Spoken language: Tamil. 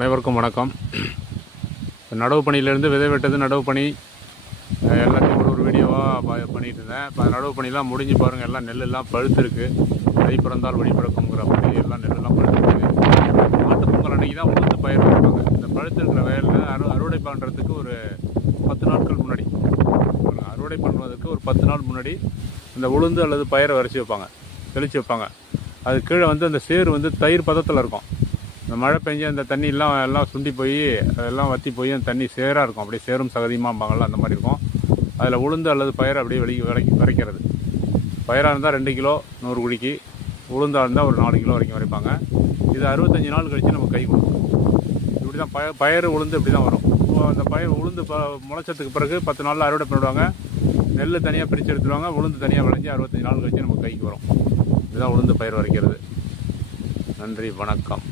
அனைவருக்கும் வணக்கம். நடவு பணியிலேருந்து விதை வெட்டது, நடவு பணி எல்லாத்தையும் ஒரு வீடியோவாக பண்ணிகிட்டு இருந்தேன். இப்போ நடவு பணிலாம் முடிஞ்சு பாருங்கள். எல்லாம் நெல்லெல்லாம் பழுத்துருக்கு. கை பிறந்தால் வழி பிறக்குங்கிற மாதிரி எல்லாம் நெல்லெல்லாம் பழுத்துருக்கு. மாட்டு பொங்கல் அன்றைக்கி தான் உளுந்து பயிர் வைப்பாங்க. இந்த பழுத்துருக்கிற வயலில் அறுவடை பண்ணுறதுக்கு ஒரு 10 நாட்கள் முன்னாடி, அறுவடை பண்ணுவதற்கு ஒரு 10 நாள் முன்னாடி இந்த உளுந்து அல்லது பயிரை வரைச்சி வைப்பாங்க, தெளித்து வைப்பாங்க. அது கீழே அந்த சேறு தயிர் பதத்தில் இருக்கும். இந்த மழை பெஞ்சு அந்த தண்ணியெல்லாம் சுண்டி போய் அதெல்லாம் வற்றி போய் அந்த தண்ணி சேராக இருக்கும். அப்படியே சேரும் சகதியுமாம்பாங்கள்ல, அந்த மாதிரி இருக்கும். அதில் உளுந்து அல்லது பயிரை அப்படியே விதைக்கிறது. பயிராக இருந்தால் 2 கிலோ 100 குழிக்கு, உளுந்தாக இருந்தால் ஒரு 4 கிலோ வரைக்கும் வரைப்பாங்க. இது 65 நாள் கழித்து நம்ம கை கொடுக்கும். இப்படி தான் பயிர் உளுந்து இப்படி தான் வரும். அந்த பயிர் உளுந்து முளைச்சதுக்கு பிறகு 10 நாளில் அறுவடை பண்ணிவிடுவாங்க. நெல் தனியாக பிரித்து எடுத்துடுவாங்க. உளுந்து தனியாக விளைஞ்சி 65 நாள் கழித்து நம்ம கைக்கு வரும். இதுதான் உளுந்து பயிர் வரைக்கிறது. நன்றி, வணக்கம்.